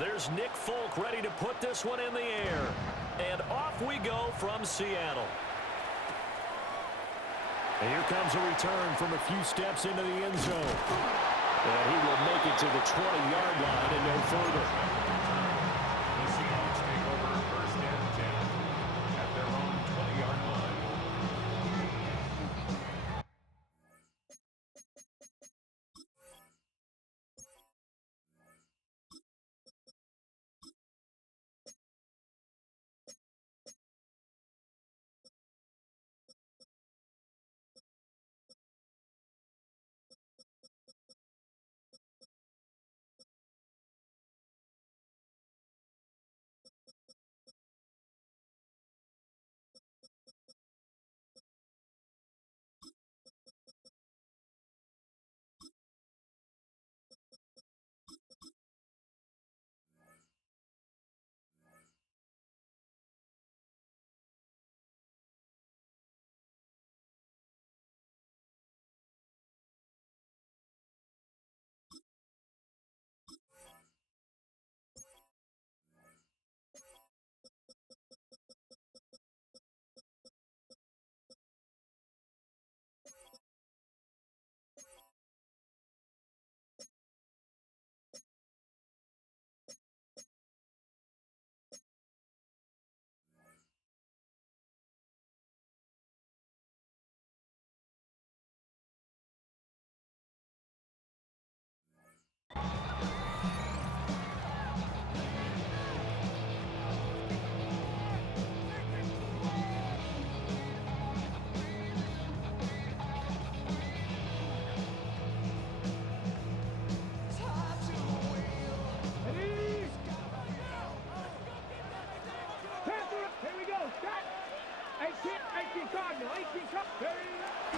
There's Nick Folk ready to put this one in the air. And off we go from Seattle. And here comes a return from a few steps into the end zone. And he will make it to the 20-yard line and no further. The Seahawks take over first and 10 at their own 20-yard line.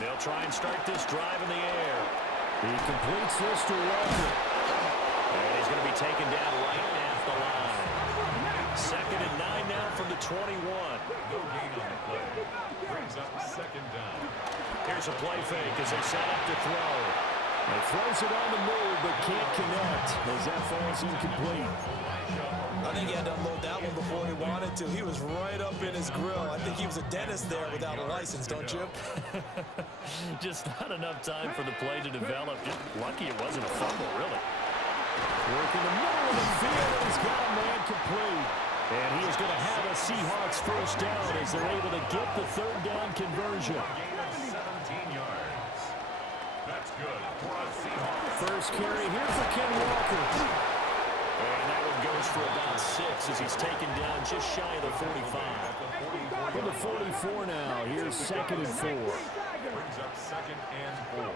They'll try and start this drive in the air. He completes this to Walker. And he's going to be taken down right at the line. 2nd and 9 now from the 21. No gain on the play. Brings up second down. Here's a play fake as they set up to throw. He throws it on the move but can't connect as that falls incomplete. I think he had to unload that one before he wanted to. He was right up in his grill. I think he was a dentist there without a license, don't you? Just not enough time for the play to develop. Just lucky it wasn't a fumble, really. Work in the middle of the field, and he's got a man complete. And he is going to have a Seahawks first down as they're able to get the 3rd down conversion. Gain of 17 yards. That's good for a Seahawks. First carry here for Ken Walker. And that one goes for about 6 as he's taken down just shy of the 45. From the 44 now, here's 2nd and 4. Brings up 2nd and 4.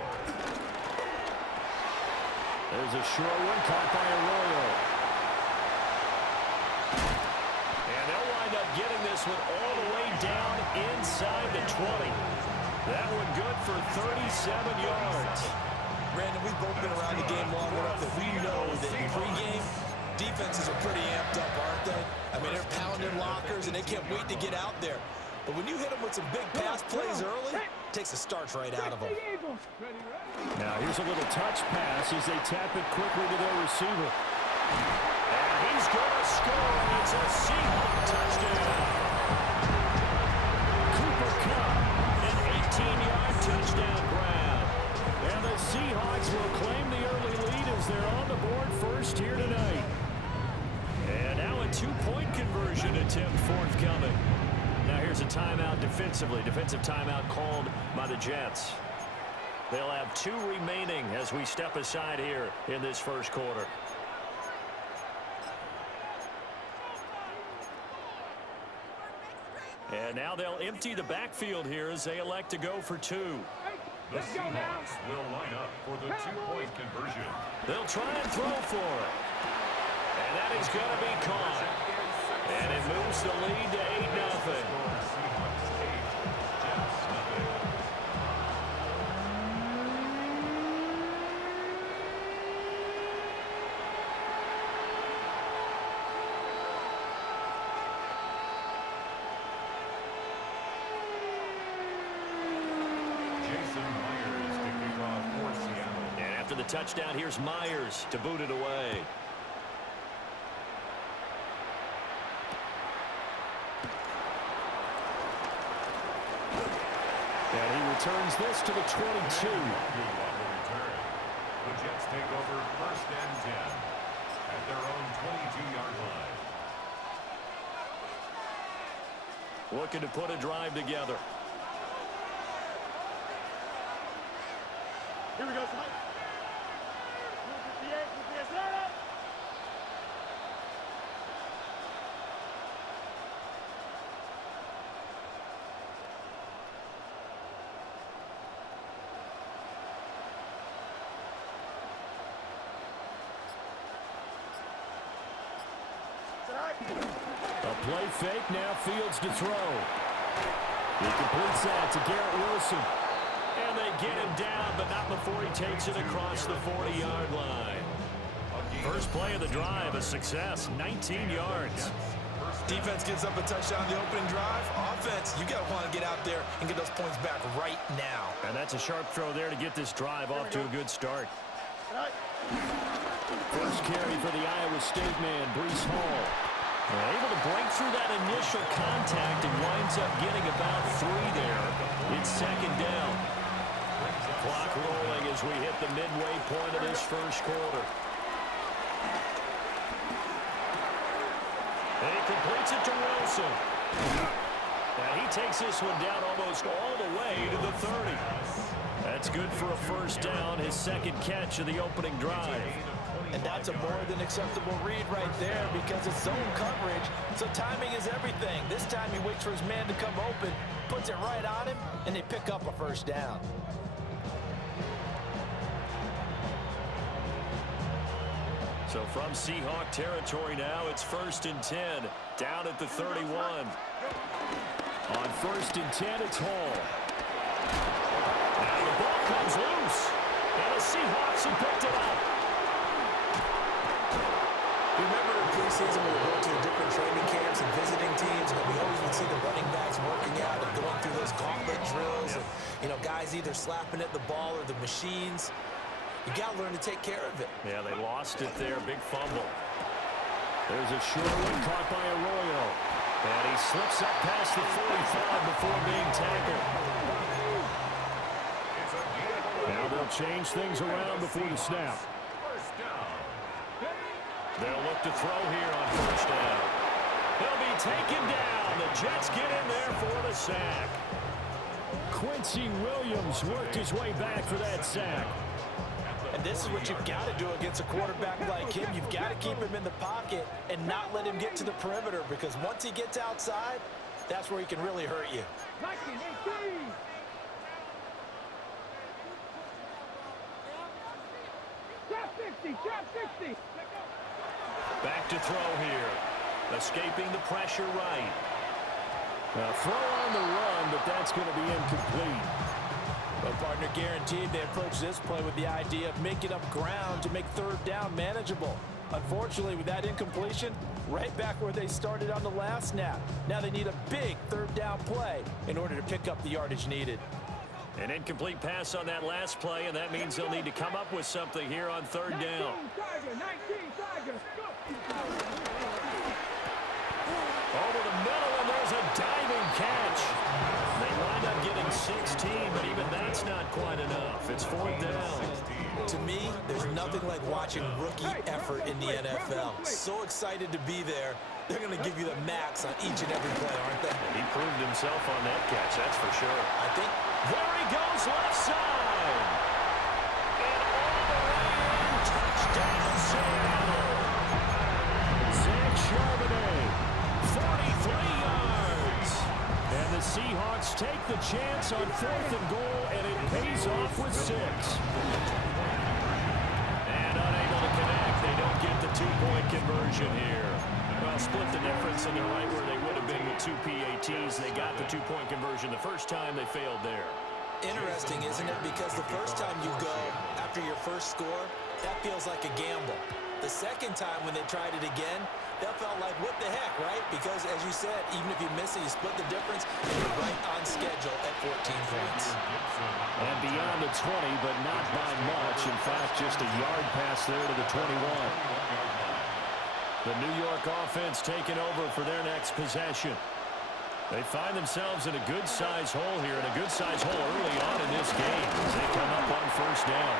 There's a short one caught by Arroyo. And they'll wind up getting this one all the way down inside the 20. That one good for 37 yards. Brandon, we've both been around the game long enough that we know that in pregame, defenses are pretty amped up, aren't they? I mean, they're pounding lockers, and they can't wait to get out there. But when you hit them with some big pass plays early, it takes the starch right out of them. Now, here's a little touch pass as they tap it quickly to their receiver. And he's going to score. It's a Seahawks touchdown. Cooper Kupp, an 18-yard touchdown grab. And the Seahawks will claim the early lead as they're on the board first here tonight. And now a 2-point conversion attempt forthcoming. Now here's a timeout defensively. Defensive timeout called by the Jets. They'll have 2 remaining as we step aside here in this first quarter. And now they'll empty the backfield here as they elect to go for 2. The Seahawks will line up for the 2-point conversion. They'll try and throw for it. And that is going to be caught. And it moves the lead to 8-0. Seahawks 8, Jets nothing. Jason Myers to kick off for Seattle. And after the touchdown, here's Myers to boot it away. And he returns this to the 22. The Jets take over first and 10 at their own 22-yard line. Looking to put a drive together. Here we go, son. 58, 58, set up. A play fake, now Fields to throw. He completes that to Garrett Wilson. And they get him down, but not before he takes it across the 40-yard line. First play of the drive, a success, 19 yards. Defense gives up a touchdown on the opening drive. Offense, you got to want to get out there and get those points back right now. And that's a sharp throw there to get this drive off to a good start. First carry for the Iowa State man, Breece Hall. Able to break through that initial contact and winds up getting about 3 there. It's second down. Clock rolling as we hit the midway point of this first quarter. And he completes it to Wilson. Now he takes this one down almost all the way to the 30. That's good for a first down, his second catch of the opening drive. And that's a more than acceptable read right there because it's zone coverage, so timing is everything. This time he waits for his man to come open, puts it right on him, and they pick up a first down. So from Seahawk territory now, it's first and 10, down at the 31. On first and 10, it's Hall. Now the ball comes loose, and the Seahawks have picked it up. Remember in preseason we were going to the different training camps and visiting teams, and we always would see the running backs working out and going through those gauntlet drills, and guys either slapping at the ball or the machines. You got to learn to take care of it. Yeah, they lost it there. Big fumble. There's a short one caught by Arroyo. And he slips up past the 45 before being tackled. Now they'll change things around before the snap. They'll look to throw here on first down. He'll be taken down. The Jets get in there for the sack. Quincy Williams worked his way back for that sack. And this is what you've got to do against a quarterback like him. You've got to keep him in the pocket and not let him get to the perimeter, because once he gets outside, that's where he can really hurt you. 19-18. Drop 60, drop 60. Back to throw here. Escaping the pressure right. Now throw on the run, but that's going to be incomplete. Well, partner, guaranteed they approach this play with the idea of making up ground to make third down manageable. Unfortunately, with that incompletion, right back where they started on the last snap. Now they need a big third down play in order to pick up the yardage needed. An incomplete pass on that last play, and that means they'll need to come up with something here on third down. 19 Tiger. Over the middle, and there's a diving catch. They wind up getting 16, but even that's not quite enough. It's fourth down. To me, there's nothing like watching rookie effort in the NFL. So excited to be there. They're going to give you the max on each and every play, aren't they? He proved himself on that catch, that's for sure. I think. There he goes, left side. And all the way in, touchdown, Seattle. Zach Charbonnet, 43 yards. And the Seahawks take the chance on 4th and goal, and it pays off with 6. And unable to connect. They don't get the two-point conversion here. Well, split the difference, and they're right where they would have been with 2 PATs. They got the two-point conversion the first time. They failed there. Interesting, isn't it? Because the first time you go after your first score, that feels like a gamble. The second time when they tried it again, that felt like, what the heck, right? Because, as you said, even if you miss it, you split the difference, and you're right on schedule at 14 points. And beyond the 20, but not by much. In fact, just a yard pass there to the 21. The New York offense taking over for their next possession. They find themselves in a good-sized hole here, and a good-sized hole early on in this game as they come up on first down.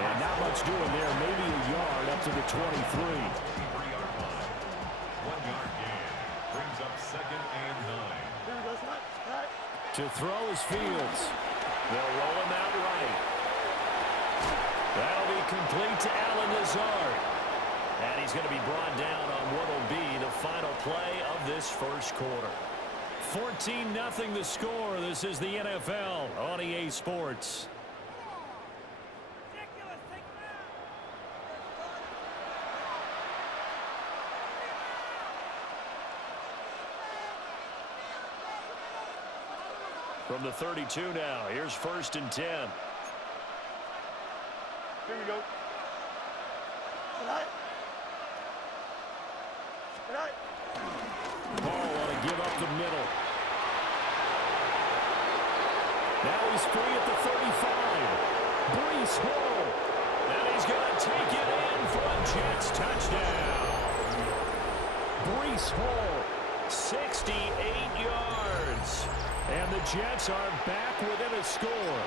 And not much doing there, maybe a yard up to the 23. 3-yard line. 1-yard gain. Brings up 2nd and 9. To throw is Fields. They'll roll him out right. That'll be complete to Allen Lazard. And he's going to be brought down on what will be the final play of this first quarter. 14-0 the score. This is the NFL on EA Sports. From the 32 now, here's 1st and 10. Here we go. Ball want to give up the middle. Now he's free at the 35. Brees Hall. And he's going to take it in for a Jets touchdown. Brees Hall, 68 yards. And the Jets are back within a score.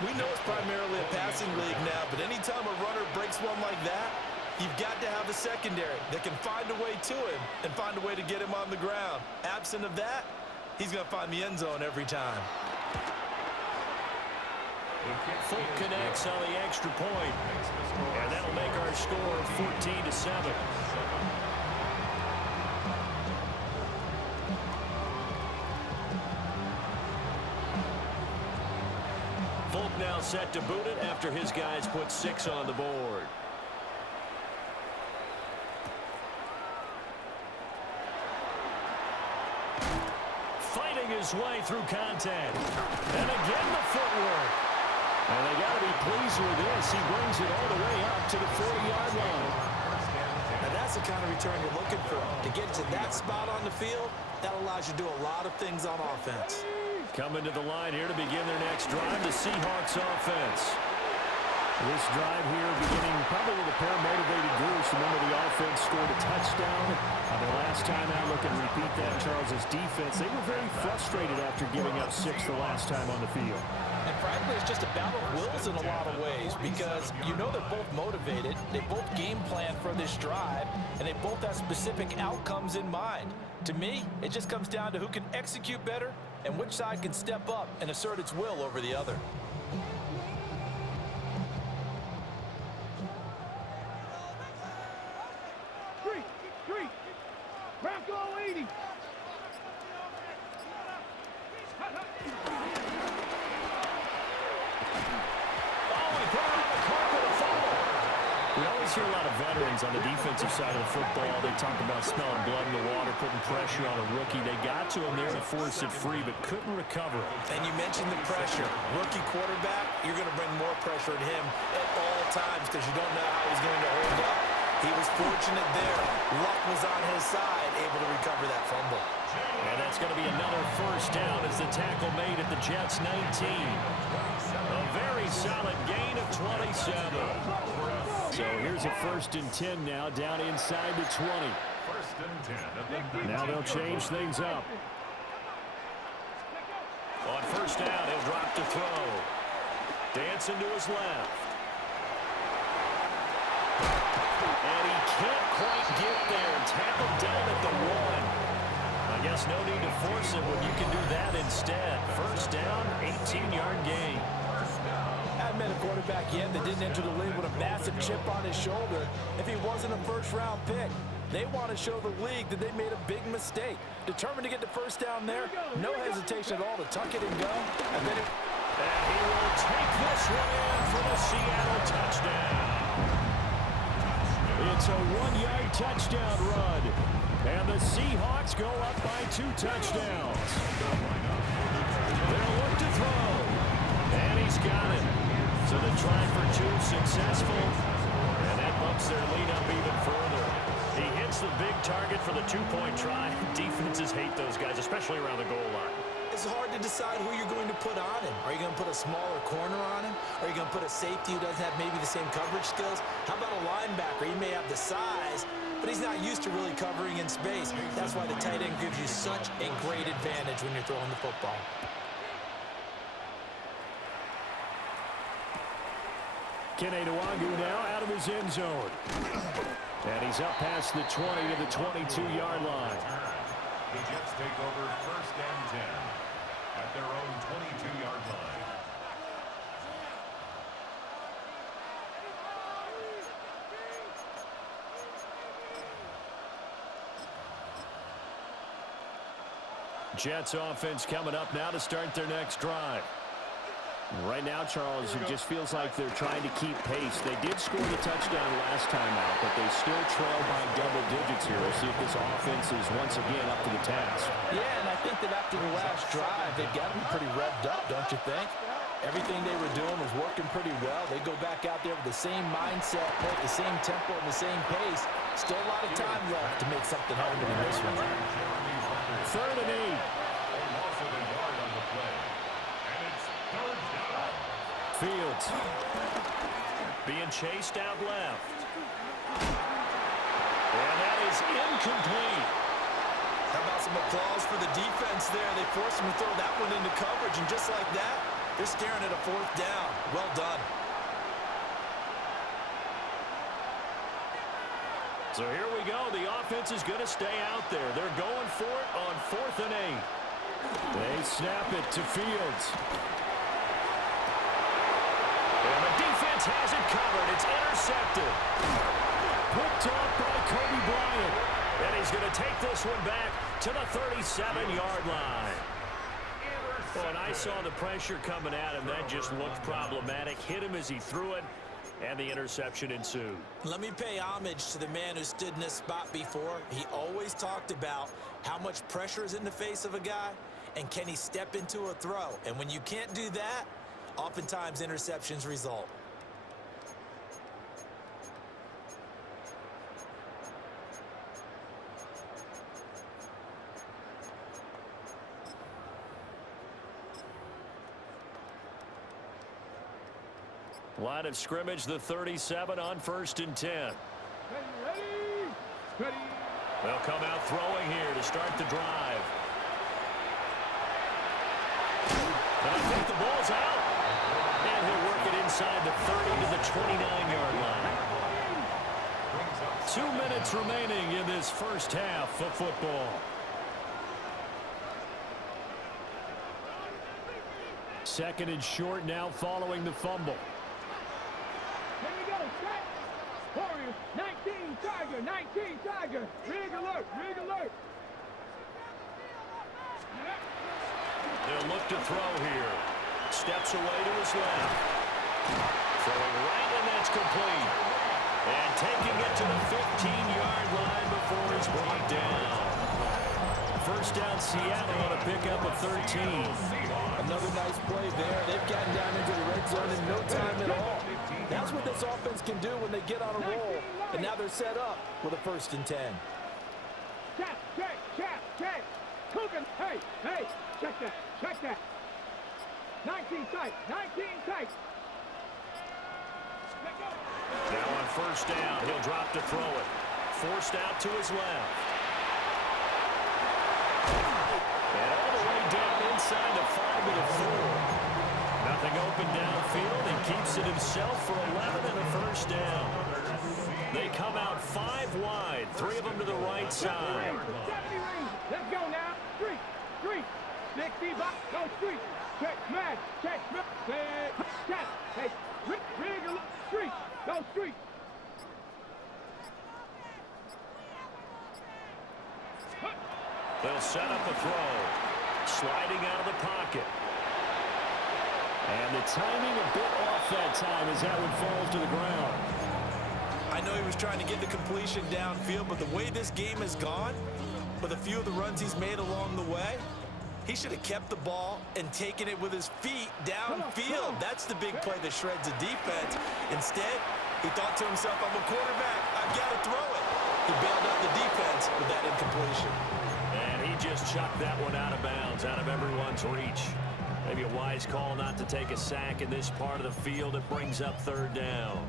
We know it's primarily a passing league now, but anytime a runner breaks one like that, you've got to have a secondary that can find a way to him and find a way to get him on the ground. Absent of that, he's going to find the end zone every time. Fulk connects on the extra point, and that'll make our score 14-7. Fulk now set to boot it after his guys put 6 on the board. Fighting his way through contact. And again the footwork. And they got to be pleased with this. He brings it all the way up to the 40-yard line. And that's the kind of return you're looking for. To get to that spot on the field, that allows you to do a lot of things on offense. Coming to the line here to begin their next drive, the Seahawks offense. This drive here beginning probably with a pair of motivated groups. Remember, the offense scored a touchdown. The last time out, look and repeat that, Charles' defense. They were very frustrated after giving up 6 the last time on the field. And frankly, it's just a battle of wills in a lot of ways because you know they're both motivated. They both game plan for this drive, and they both have specific outcomes in mind. To me, it just comes down to who can execute better and which side can step up and assert its will over the other. Three. Bronco 80. We always hear a lot of veterans on the defensive side of the football. They talk about smelling blood in the water, putting pressure on a rookie. They got to him there to force it free, but couldn't recover. And you mentioned the pressure. Rookie quarterback, you're going to bring more pressure at him at all times because you don't know how he's going to hold up. He was fortunate there. Luck was on his side, able to recover that fumble. And that's going to be another first down as the tackle made at the Jets' 19. A very solid gain of 27. So here's a 1st and 10 now, down inside the 20. 1st and 10. Now they'll change things up. On first down, he'll drop to throw. Dancing to his left. And he can't quite get there. Tackled down at the 1. I guess no need to force it when you can do that instead. First down, 18-yard gain. Hadn't been a quarterback yet that didn't enter the league with a massive chip on his shoulder if he wasn't a first-round pick. They want to show the league that they made a big mistake. Determined to get the first down there, no hesitation at all to tuck it and go. And then and he will take this one in for the Seattle touchdown. It's a 1-yard touchdown run. And the Seahawks go up by 2 touchdowns. They'll look to throw. And he's got it. So the try for 2 successful. And that bumps their lead up even further. He hits the big target for the 2-point try. Defenses hate those guys, especially around the goal line. it's hard to decide who you're going to put on him. Are you going to put a smaller corner on him? Are you going to put a safety who doesn't have maybe the same coverage skills? How about a linebacker? He may have the size, but he's not used to really covering in space. That's why the tight end gives you such a great advantage when you're throwing the football. Kenny Nwangu now out of his end zone. And he's up past the 20 to the 22-yard line. The Jets take over 1st and 10 at their own 22-yard line. Jets offense coming up now to start their next drive. Right now, Charles, it just feels like they're trying to keep pace. They did score the touchdown last time out, but they still trail by double digits here. We'll see if this offense is once again up to the task. Yeah, and I think that after the last drive, they've got to be pretty revved up, don't you think? Everything they were doing was working pretty well. They go back out there with the same mindset, play at the same tempo and the same pace. Still a lot of time left to make something happen in this one. 3rd and 8. Fields being chased out left. And that is incomplete. How about some applause for the defense there? They forced him to throw that one into coverage, and just like that, they're staring at a 4th down. Well done. So here we go. The offense is going to stay out there. They're going for it on 4th and 8. They snap it to Fields. And the defense has it covered. It's intercepted. Picked off by Kobe Bryant. And he's going to take this one back to the 37-yard line. Well, and I saw the pressure coming at him. That just looked problematic. Hit him as he threw it, and the interception ensued. Let me pay homage to the man who stood in this spot before. He always talked about how much pressure is in the face of a guy, and can he step into a throw. And when you can't do that, oftentimes interceptions result. Line of scrimmage, the 37 on 1st and 10. Ready. They'll come out throwing here to start the drive. And I think the ball's out. And he'll work it inside the 30 to the 29-yard line. 2 minutes remaining in this first half of football. Second and short now following the fumble. Here we go. Set. Warriors. 19 Tiger. 19 Tiger. Rig alert. Rig alert. They'll look to throw here. Steps away to his left. Throwing right, and that's complete. And taking it to the 15-yard line before it's brought down. First down, Seattle on a pickup of 13. Another nice play there. They've gotten down into the red zone in no time at all. That's what this offense can do when they get on a roll. And now they're set up with a 1st and 10. Check. Coogan. Hey. Check that. 19 tight. 19 tight. Now on first down, he'll drop to throw it. Forced out to his left. And all the way down inside the 5 to the 4. Nothing open downfield, and keeps it himself for 11 and a first down. They come out 5 wide, 3 of them to the right side. 70 range. Let's go now. 3. 60 box. Go street. Check smash. Check hey. Rig alert. Street. Go street. They'll set up a throw. Sliding out of the pocket. And the timing a bit off that time as that one falls to the ground. I know he was trying to get the completion downfield, but the way this game has gone, with a few of the runs he's made along the way, he should have kept the ball and taken it with his feet downfield. That's the big play that shreds a defense. Instead, he thought to himself, I'm a quarterback. I've got to throw it. He bailed out the defense with that incompletion. And he just chucked that one out of bounds, out of everyone's reach. Maybe a wise call not to take a sack in this part of the field. It brings up 3rd down.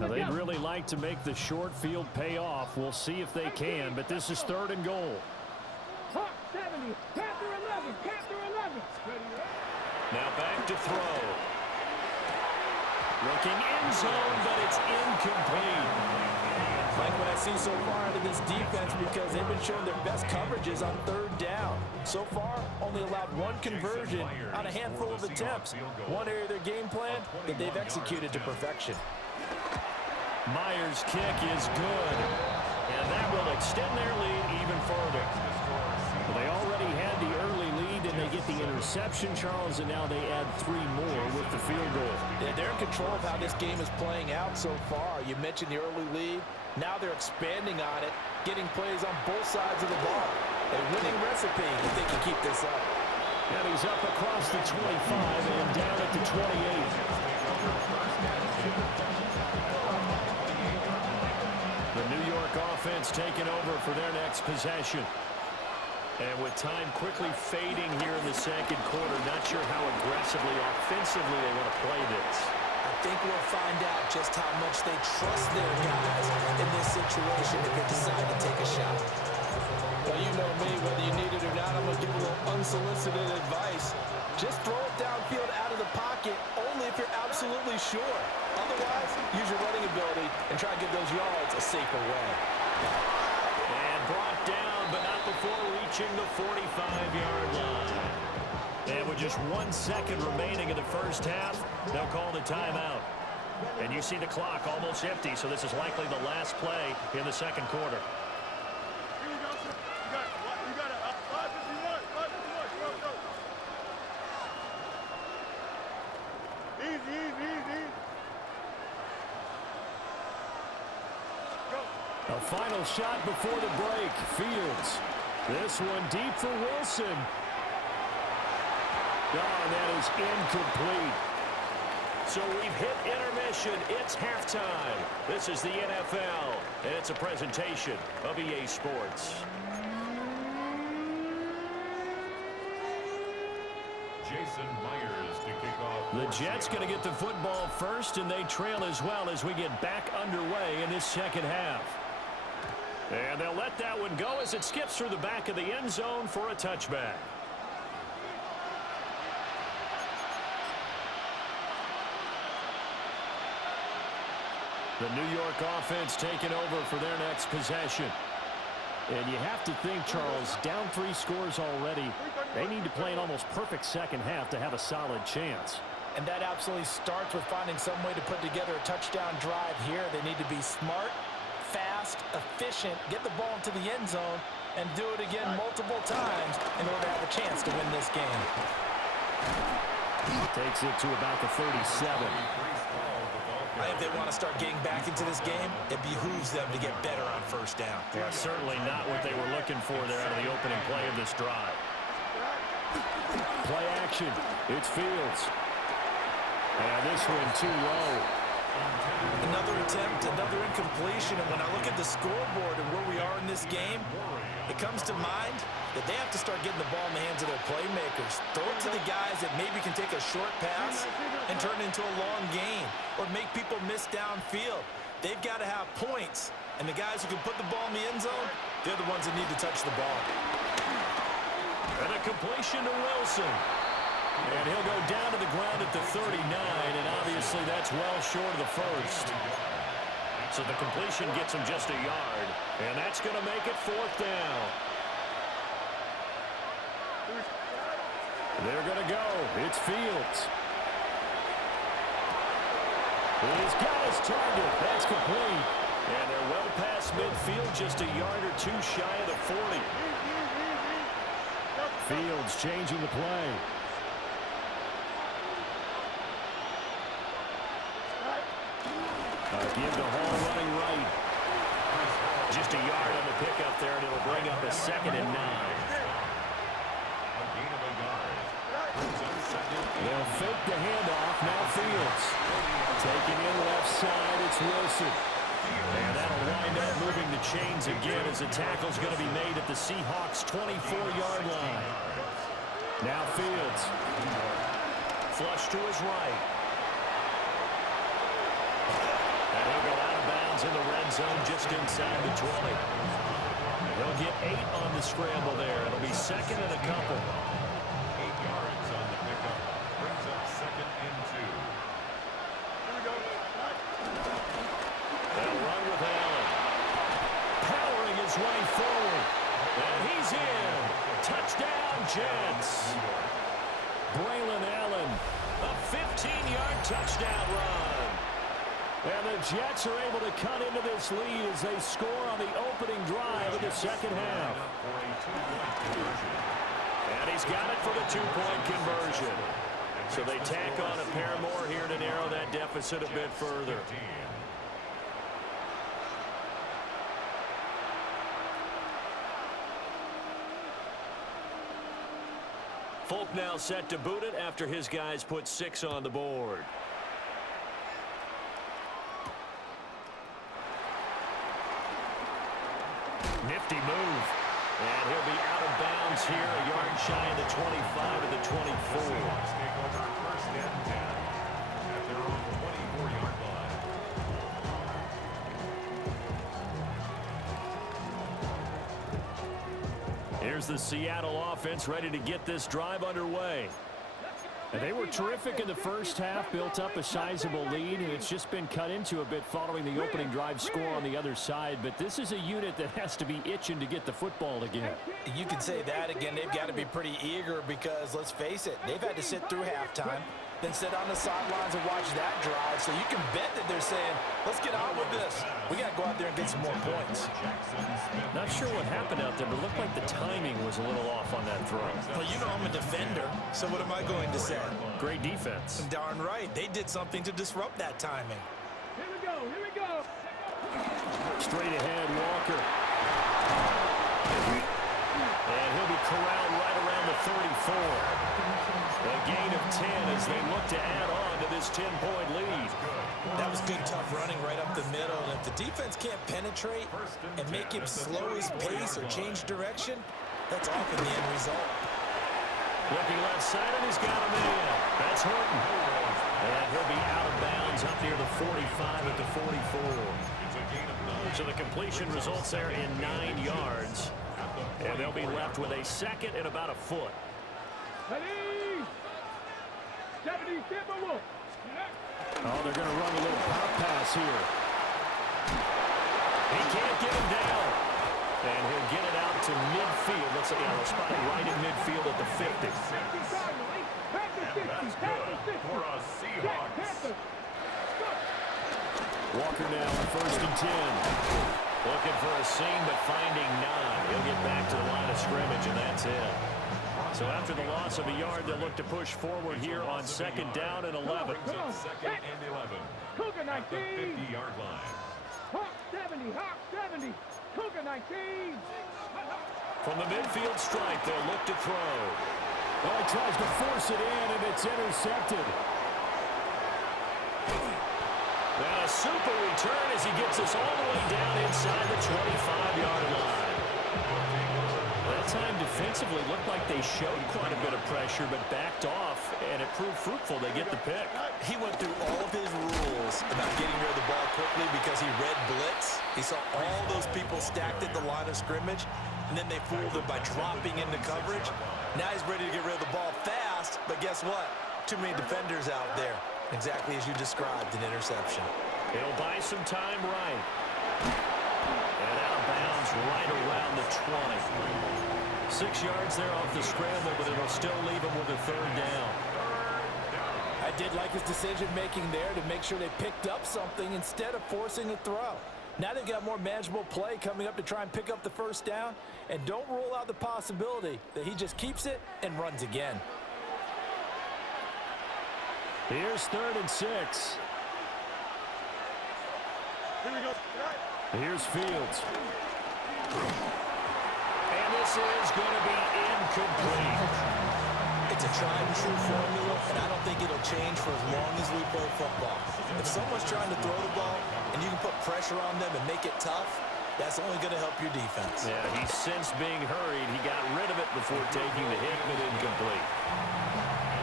Now, they'd really like to make the short field pay off. We'll see if they can, but this is 3rd and goal. Hawk 70, Panther 11, Panther 11. Now back to throw. Looking end zone, but it's incomplete. Like what I see so far out of this defense, because they've been showing their best coverages on 3rd down. So far, only allowed 1 conversion on a handful of attempts. One area of their game plan that they've executed to perfection. Myers' kick is good, and that will extend their lead even further. Well, they already had the early lead, and they get the interception, Charles, and now they add 3 more with the field goal. Yeah, they're in control of how this game is playing out so far. You mentioned the early lead. Now they're expanding on it, getting plays on both sides of the ball. A winning recipe if they can keep this up. And he's up across the 25 and down at the 28. The New York offense taking over for their next possession. And with time quickly fading here in the 2nd quarter, not sure how aggressively, offensively they want to play this. I think we'll find out just how much they trust their guys in this situation if they decide to take a shot. Well, you know me, whether you need it or not, I'm going to give a little unsolicited advice. Just throw it downfield out of the pocket only if you're absolutely sure. Otherwise, use your running ability and try to get those yards a safer way. And brought down, but not before reaching the 45-yard line. And with just 1 second remaining in the first half, they'll call the timeout. And you see the clock almost empty, so this is likely the last play in the 2nd quarter. A final shot before the break. Fields. This one deep for Wilson. Oh, that is incomplete. So we've hit intermission. It's halftime. This is the NFL, and it's a presentation of EA Sports. Jason Myers to kick off. The Jets going to get the football first, and they trail as well as we get back underway in this 2nd half. And they'll let that one go as it skips through the back of the end zone for a touchback. The New York offense taking over for their next possession. And you have to think, Charles, down 3 scores already. They need to play an almost perfect 2nd half to have a solid chance. And that absolutely starts with finding some way to put together a touchdown drive here. They need to be smart, fast, efficient, get the ball into the end zone, and do it again multiple times in order to have a chance to win this game. Takes it to about the 37. If they want to start getting back into this game, it behooves them to get better on 1st down. Well, certainly not what they were looking for there out of the opening play of this drive. Play action. It's Fields. And this one too low. Another attempt, another incompletion, and when I look at the scoreboard and where we are in this game, it comes to mind that they have to start getting the ball in the hands of their playmakers. Throw it to the guys that maybe can take a short pass and turn it into a long gain or make people miss downfield. They've got to have points, and the guys who can put the ball in the end zone, they're the ones that need to touch the ball. And a completion to Wilson. And he'll go down to the ground at the 39, and obviously that's well short of the first. So the completion gets him just a yard, and that's going to make it 4th down. They're going to go. It's Fields. He's got his target. That's complete. And they're well past midfield, just a yard or 2 shy of the 40. Fields changing the play. Give to Hall running right. Just a yard on the pickup there, and it'll bring up a 2nd and 9. They'll fake the handoff. Now Fields. Taking in left side, it's Wilson. And that'll wind up moving the chains again as the tackle's going to be made at the Seahawks' 24-yard line. Now Fields. Flush to his right. And he'll go in the red zone just inside the 20. He'll get 8 on the scramble there. It'll be second and a couple. 8 yards on the pickup. Brings up second and 2. Here we go. They'll run with Allen. Powering his way forward. And he's in. Touchdown, Jets. Braylon Allen, a 15-yard touchdown run. And the Jets are able to cut into this lead as they score on the opening drive of the second half. And he's got it for the 2-point conversion. So they tack on a pair more here to narrow that deficit a bit further. Folk now set to boot it after his guys put 6 on the board. Nifty move. And he'll be out of bounds here, a yard shy of the 25 of the 24. Seahawks take over first and 10 at their own 24-yard line. Here's the Seattle offense ready to get this drive underway. And they were terrific in the first half, built up a sizable lead, and it's just been cut into a bit following the opening drive score on the other side. But this is a unit that has to be itching to get the football again. You can say that again. They've got to be pretty eager because, let's face it, they've had to sit through halftime, then sit on the sidelines and watch that drive. So you can bet that they're saying, let's get on with this. We got to go out there and get some more points. Not sure what happened out there, but it looked like the timing was a little off on that throw. Well, you know I'm a defender, so what am I going to say? Great defense. Darn right. They did something to disrupt that timing. Here we go. Here we go. Straight ahead, Walker. And he'll be corralled right around the 34. A gain of 10 as they look to add on to this 10-point lead. That was good, tough running right up the middle. And if the defense can't penetrate and make him slow his pace or change direction, that's often the end result. Looking left side, and he's got a man. That's Horton. And he'll be out of bounds up near the 45 at the 44. So the completion results there in 9 yards. And they'll be left with a second and about a foot. Ready? 70 Timberwolves. Oh, they're going to run a little pop pass here. He can't get him down. And he'll get it out to midfield. Let's say, they'll spot it right in midfield at the 50. For a Seahawks. Walker now on 1st and 10. Looking for a seam, but finding none. He'll get back to the line of scrimmage, and that's it. So after the loss of a yard, they'll look to push forward here on 2nd down and 11. Second and 11. Cougar 19. At the 50-yard line. Hawk 70. Hawk 70. Cougar 19. From the midfield stripe, they'll look to throw. Well, he tries to force it in, and it's intercepted. And a super return as he gets us all the way down inside the 25-yard line. That time defensively looked like they showed quite a bit of pressure, but backed off, and it proved fruitful. They get the pick. He went through all of his rules about getting rid of the ball quickly because he read blitz. He saw all those people stacked at the line of scrimmage, and then they fooled him by dropping into coverage. Now he's ready to get rid of the ball fast, but guess what? Too many defenders out there. Exactly as you described, an interception. He'll buy some time right. And out of bounds right around the 20. 6 yards there off the scramble, but it'll still leave him with a 3rd down. I did like his decision-making there to make sure they picked up something instead of forcing a throw. Now they've got more manageable play coming up to try and pick up the 1st down, and don't rule out the possibility that he just keeps it and runs again. Here's 3rd and 6. Here we go. Here's Fields. And this is going to be incomplete. It's a tried-and-true formula, and I don't think it'll change for as long as we play football. If someone's trying to throw the ball and you can put pressure on them and make it tough, that's only going to help your defense. Yeah, he's since being hurried. He got rid of it before taking the hit, but incomplete.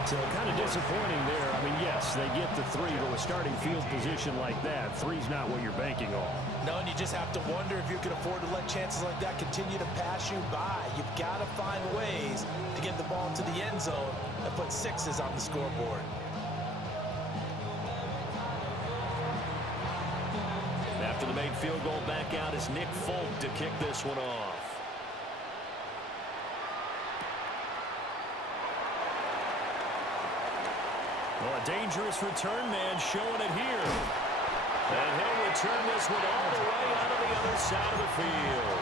So kind of disappointing there. I mean, yes, they get the 3, but with starting field position like that, 3's not what you're banking on. No, and you just have to wonder if you can afford to let chances like that continue to pass you by. You've got to find ways to get the ball into the end zone and put 6s on the scoreboard. After the made field goal, back out is Nick Folk to kick this one off. Well, a dangerous return man showing it here. And he'll return this one all the way out of the other side of the field.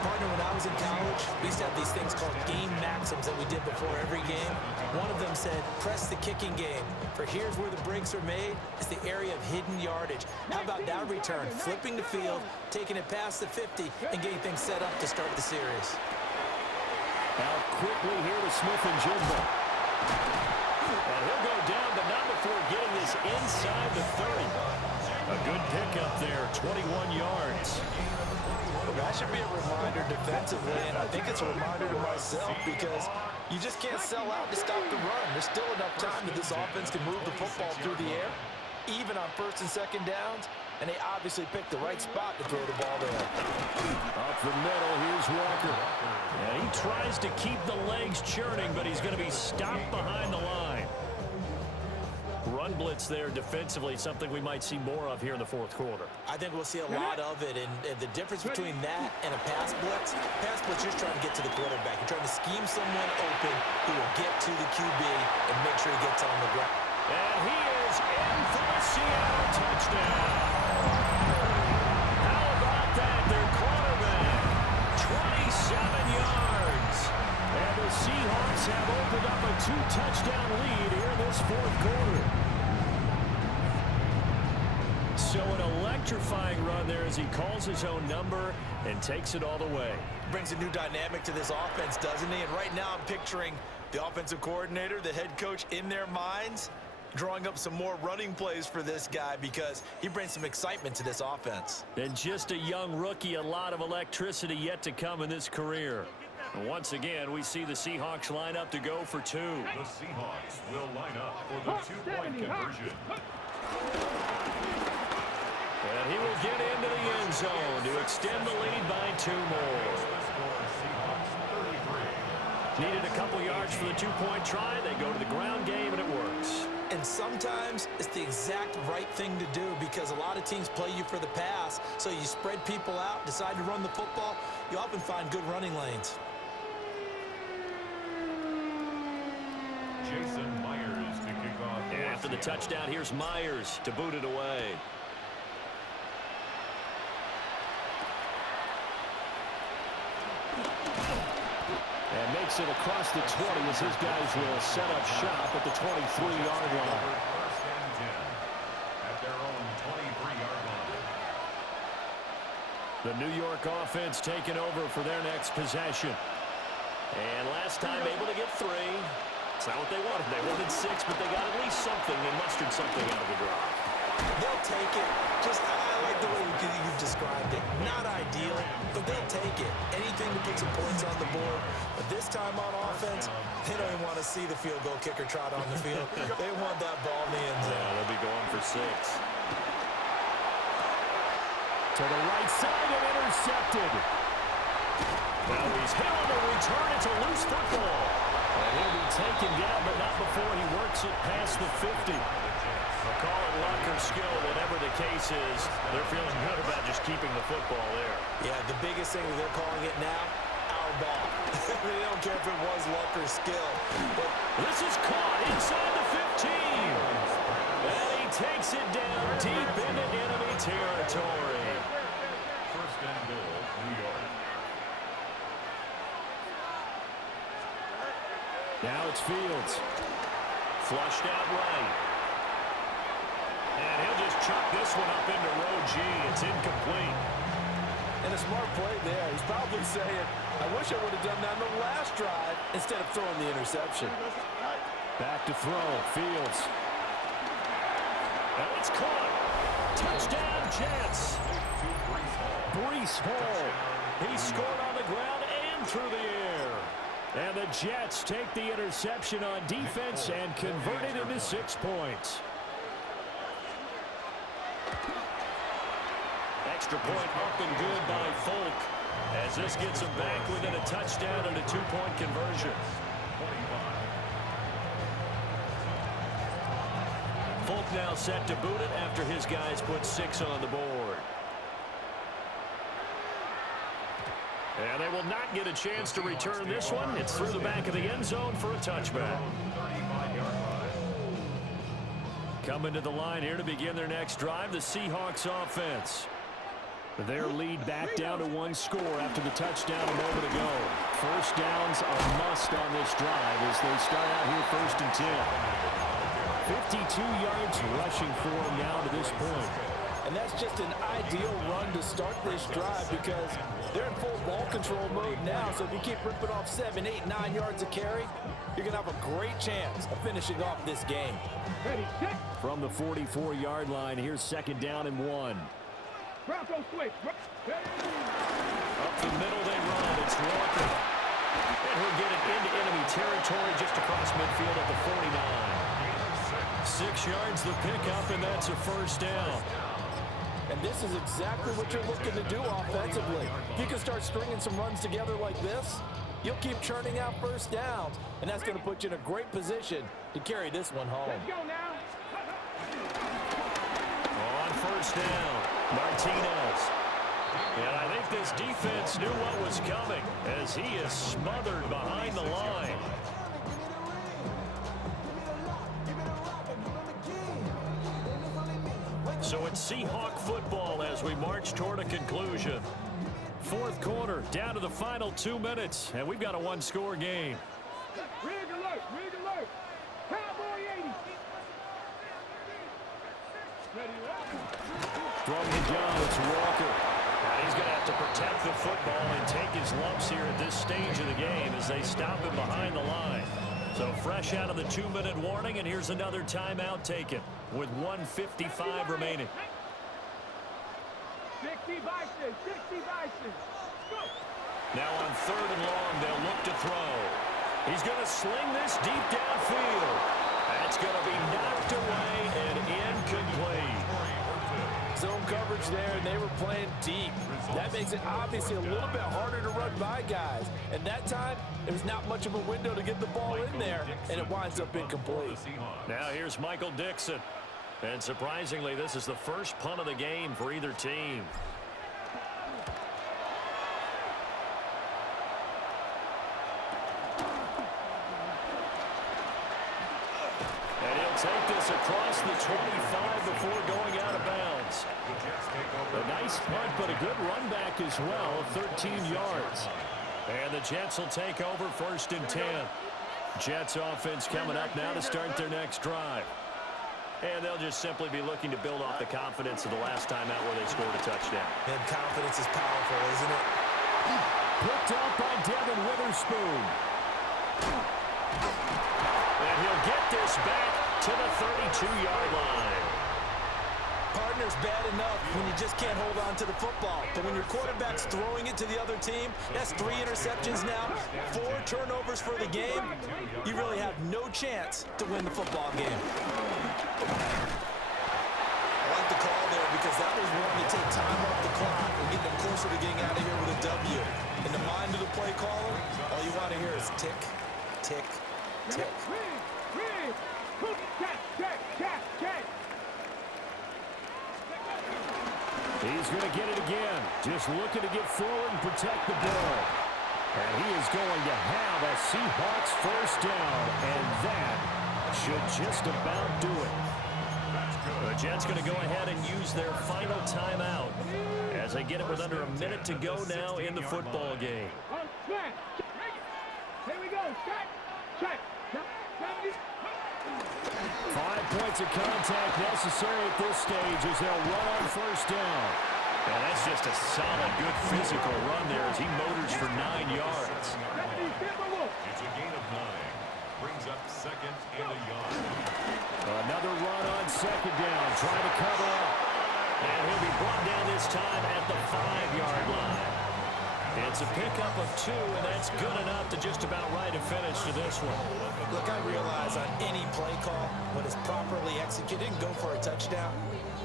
Partner, when I was in college, we used to have these things called game maxims that we did before every game. One of them said, press the kicking game, for here's where the breaks are made. It's the area of hidden yardage. How about that return? Flipping the field, taking it past the 50, and getting things set up to start the series. Now quickly here to Smith and Jigba. And he'll go down, but not before getting this inside the 30. A good pickup there, 21 yards. That should be a reminder defensively, and I think it's a reminder to myself because you just can't sell out to stop the run. There's still enough time that this offense can move the football through the air, even on 1st and 2nd downs, and they obviously picked the right spot to throw the ball there. Up the middle, here's Walker. And he tries to keep the legs churning, but he's going to be stopped behind the line. Run blitz there defensively, something we might see more of here in the 4th quarter. I think we'll see a lot of it, and the difference between that and a pass blitz just trying to get to the quarterback. You're trying to scheme someone open who will get to the QB and make sure he gets on the ground. And he is in for the Seattle touchdown. How about that? Their quarterback, 27 yards. And the Seahawks have opened up a 2-touchdown lead here in this 4th quarter. So an electrifying run there as he calls his own number and takes it all the way. Brings a new dynamic to this offense, doesn't he? And right now I'm picturing the offensive coordinator, the head coach in their minds, drawing up some more running plays for this guy because he brings some excitement to this offense. And just a young rookie, a lot of electricity yet to come in this career. And once again, we see the Seahawks line up to go for 2. The Seahawks will line up for the 2-point conversion. And he will get into the end zone to extend the lead by 2 more. Needed a couple yards for the 2-point try. They go to the ground game, and it works. And sometimes it's the exact right thing to do because a lot of teams play you for the pass. So you spread people out, decide to run the football. You often find good running lanes. Jason Myers to kick off. And after the touchdown, here's Myers to boot it away. And makes it across the 20 as his guys will set up shop at the 23-yard line. First and 10 at their own 23-yard line. The New York offense taking over for their next possession. And last time able to get 3. It's not what they wanted. They wanted 6, but they got at least something. They mustered something out of the drive. They'll take it. I like the way you've described it. Not ideal, but they'll take it. Anything to put some points on the board. But this time on offense, they don't even want to see the field goal kicker trot on the field. They want that ball in the end zone. Yeah, they'll be going for 6. To the right side and intercepted. Now he's hit on the return. It's a loose football. And he'll be taken down, but not before he works it past the 50. They'll call it luck or skill, whatever the case is. They're feeling good about just keeping the football there. Yeah, the biggest thing that they're calling it now, our ball. They don't care if it was luck or skill. But this is caught inside the 15. And he takes it down deep into enemy territory. First and goal, New York. Now it's Fields. Flushed out right. And he'll just chuck this one up into row G. It's incomplete. and a smart play there. He's probably saying, I wish I would have done that on the last drive instead of throwing the interception. Back to throw. Fields. Now it's caught. Touchdown, Jets. Breece Hall. He scored on the ground and through the air. And the Jets take the interception on defense and convert it into 6 points. Extra point up and good by Folk, as this gets him back within a touchdown and a 2-point conversion. Folk now set to boot it after his guys put 6 on the board. And they will not get a chance to return this one. It's through the back of the end zone for a touchback. Coming to the line here to begin their next drive, the Seahawks offense. Their lead back down to 1 score after the touchdown a moment ago. First downs a must on this drive as they start out here 1st and 10. 52 yards rushing for them now to this point. And that's just an ideal run to start this drive because they're in full ball control mode now. So if you keep ripping off 7, 8, 9 yards of carry, you're going to have a great chance of finishing off this game. From the 44-yard line, here's 2nd down and 1. Bronco switch. Up the middle they run. It's Walker. And he'll get it into enemy territory just across midfield at the 49. 6 yards the pickup, and that's a 1st down. And this is exactly what you're looking to do offensively. If you can start stringing some runs together like this, you'll keep churning out 1st downs, and that's going to put you in a great position to carry this one home. Let's go now. On 1st down, Martinez. And I think this defense knew what was coming as he is smothered behind the line. So it's Seahawk football as we march toward a conclusion. 4th quarter, down to the final 2 minutes, and we've got a 1-score game. Rig alert, rig alert. Cowboy 80. Ready, From the gun, it's Walker. Now he's going to have to protect the football and take his lumps here at this stage of the game as they stop him behind the line. So fresh out of the 2-minute warning, and here's another timeout taken with 1:55 remaining. 60 Bison, 60 Bison. Go. Now on 3rd and long, they'll look to throw. He's going to sling this deep downfield. That's going to be knocked away and incomplete. Zone coverage there, and they were playing deep. That makes it obviously a little bit harder to run by guys. And that time, there was not much of a window to get the ball in there, and it winds up incomplete. Now here's Michael Dixon. And surprisingly, this is the first punt of the game for either team. And he'll take this across the 25 before going out of bounds. A nice punt, but a good run back as well, 13 yards. And the Jets will take over 1st and 10. Jets offense coming up now to start their next drive. And they'll just simply be looking to build off the confidence of the last time out where they scored a touchdown. And confidence is powerful, isn't it? Picked up by Devin Witherspoon. And he'll get this back to the 32-yard line. Partner's bad enough when you just can't hold on to the football. But when your quarterback's throwing it to the other team, that's 3 interceptions now, 4 turnovers for the game. You really have no chance to win the football game. I like the call there because that was one to take time off the clock and get them closer to getting out of here with a W. In the mind of the play caller, all you want to hear is tick, tick, tick. He's going to get it again. Just looking to get forward and protect the ball. And he is going to have a Seahawks 1st down. And that should just about do it. The Jets going to go ahead and use their final timeout as they get it with under a minute to go now in the football game. Here we go. Check. 5 points of contact necessary at this stage as they'll run on 1st down. And that's just a solid, good physical run there as he motors for 9 yards. It's a gain of 9. Brings up 2nd and a yard. Another run on 2nd down, trying to cover up. And he'll be brought down this time at the 5-yard line. It's a pickup of 2, and that's good enough to just about write a finish to this one. Look, I realize on any play call, when it's properly executed, you can go for a touchdown.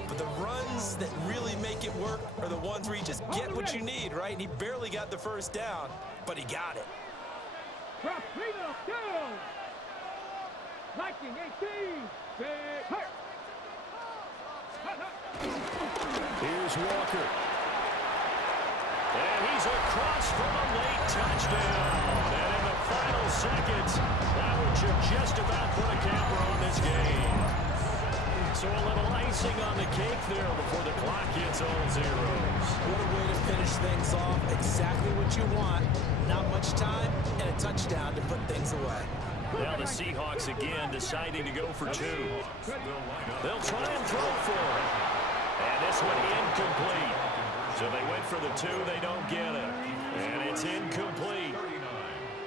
But the runs that really make it work are the ones where you just get what you need, right? And he barely got the first down, but he got it. Down. 1918. Big hurt. Here's Walker. And he's across for a late touchdown. And in the final seconds, that one should just about put a capper on this game. So a little icing on the cake there before the clock hits all zeros. What a way to finish things off. Exactly what you want. Not much time and a touchdown to put things away. Now the Seahawks again deciding to go for 2. They'll try and throw for it. And this one incomplete. So they went for the 2, they don't get it. And it's incomplete.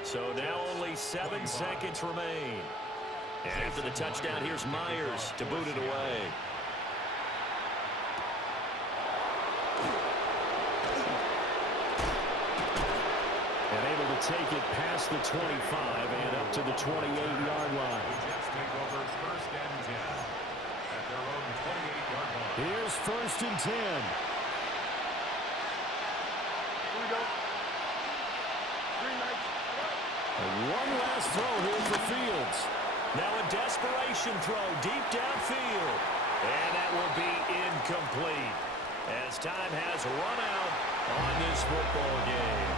So now only 7 seconds remain. And after the touchdown, here's Myers to boot it away. And able to take it past the 25 and up to the 28-yard line. Jets take over first and 10 at their own 28-yard line. Here's first and 10. Here we go. 3 nights. And one last throw here for Fields. Now a desperation throw deep downfield. And that will be incomplete as time has run out on this football game.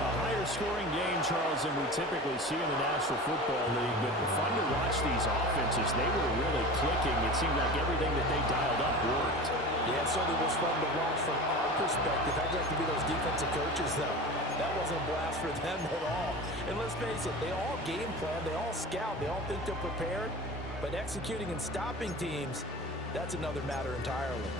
A higher scoring game, Charles, than we typically see in the National Football League. But fun to watch these offenses. They were really clicking. It seemed like everything that they dialed up worked. Yeah, it certainly was fun to watch from our perspective. I'd like to be those defensive coaches, though. That wasn't a blast for them at all. And let's face it, they all game plan, they all scout, they all think they're prepared. But executing and stopping teams, that's another matter entirely.